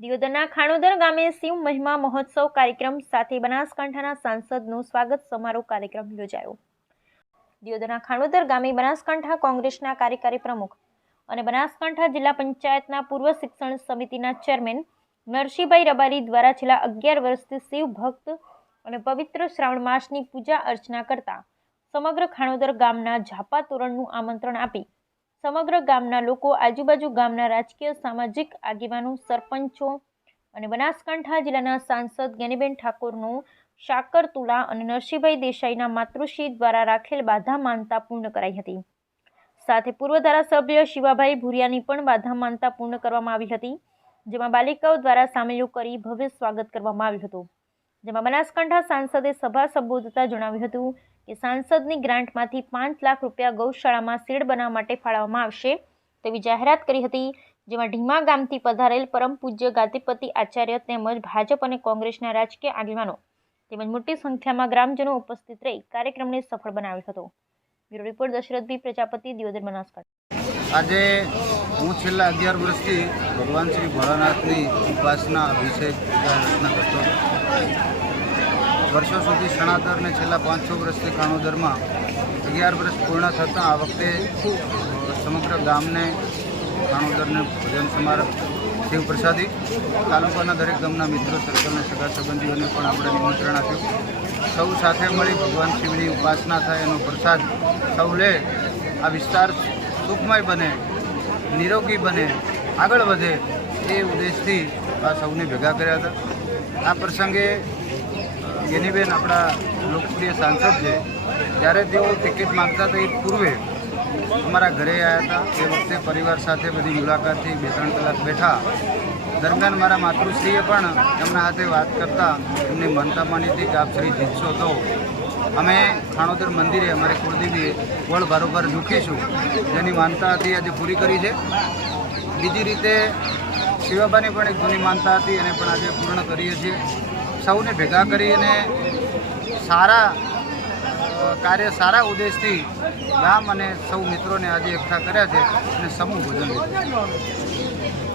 દિયોદરના ખાણોદર ગામે શિવ મહિમા મહોત્સવ કાર્યક્રમ સાથે બનાસકાંઠાના સાંસદનો સ્વાગત સમારોહ કાર્યક્રમ યોજાયો. દિયોદરના ખાણોદર ગામે બનાસકાંઠા કોંગ્રેસના કાર્યકારી પ્રમુખ અને બનાસકાંઠા જિલ્લા પંચાયતના પૂર્વ શિક્ષણ સમિતિના ચેરમેન નરસિંહભાઈ રબારી દ્વારા છેલ્લા અગિયાર વર્ષથી શિવ ભક્ત અને પવિત્ર શ્રાવણ માસની પૂજા અર્ચના કરતા સમગ્ર ખાણોદર ગામના ઝાપા તોરણનું આમંત્રણ આપી સમગ્ર ગામના લોકો આજુબાજુ ગામના રાજકીય, સામાજિક આગેવાનો, સરપંચો અને બનાસકાંઠા જિલ્લાના સાંસદ જ્ઞાનીબેન ઠાકોરનું શાકર તુલા અને નરસિંહભાઈ દેસાઈના માતૃશ્રી દ્વારા રાખેલ બાધા માનતા પૂર્ણ કરાઈ હતી. સાથે પૂર્વ ધારાસભ્ય શિવાભાઈ ભુરિયાની પણ બાધા માનતા પૂર્ણ કરવામાં આવી હતી, જેમાં બાલિકાઓ દ્વારા સામેલો કરી ભવ્ય સ્વાગત કરવામાં આવ્યું હતું. જેમાં બનાસકાંઠા સાંસદે સભા સંબોધતા જણાવ્યું હતું કે સાંસદની ગ્રાન્ટમાંથી પાંચ લાખ રૂપિયા ગૌશાળામાં શેડ બનાવવા માટે ફાળવવામાં આવશે. તેવી જાહેરાત કરી હતી, જેમાં ઢીમા ગામથી પધારેલ પરમ પૂજ્ય ગાદીપતિ આચાર્ય તેમજ ભાજપ અને કોંગ્રેસના રાજકીય આગેવાનો તેમજ મોટી સંખ્યામાં ગ્રામજનો ઉપસ્થિત રહી કાર્યક્રમને સફળ બનાવ્યો હતો. Bureau report Dashrathbhai Prajapati, Deodar, Banaskantha. આજે હું છેલ્લા અગિયાર વર્ષથી ભગવાન શ્રી ભોળાનાથની ઉપાસના, અભિષેક રચના કરતો વર્ષો સુધી સણાતરને છેલ્લા પાંચ છ વર્ષથી કાણોદરમાં અગિયાર વર્ષ પૂર્ણ થતાં આ વખતે સમગ્ર ગામને કાણોદરને ભોજન સમારોહ શિવ પ્રસાદી, તાલુકાના દરેક ગામના મિત્રો, સર્કલના સગા સંબંધીઓને પણ આપણે નિમંત્રણ આપ્યું. સૌ સાથે મળી ભગવાન શિવની ઉપાસના થાય એનો પ્રસાદ સૌ લે. આ વિસ્તાર સુખમય બને, નિરોગી બને, આગળ વધે એ ઉદ્દેશથી આ સૌને ભેગા કર્યા હતા. આ પ્રસંગે ગેનીબેન આપણા લોકપ્રિય સાંસદ છે. જ્યારે તેઓ ટિકિટ માંગતા હતા એ પૂર્વે અમારા ઘરે આવ્યા હતા. એ વખતે પરિવાર સાથે બધી મુલાકાતથી બે ત્રણ કલાક બેઠા. દરમિયાન મારા માતૃશ્રીએ પણ એમના હાથે વાત કરતા એમની મનતા માની હતી કે આપ શ્રી જીતશો તો અમે ખાણોદર મંદિરે અમારે કુળદેવીએ વળ બરોબર ઝૂકીશું જેની માનતા હતી આજે પૂરી કરી છે. બીજી રીતે શિવાબાની પણ એક જૂની માનતા હતી, એને પણ આજે પૂર્ણ કરીએ છીએ. સૌને ભેગા કરીને સારા કાર્ય સારા ઉદ્દેશથી ગામ અને સૌ મિત્રોને આજે એકઠા કર્યા છે અને સમૂહ ભોજન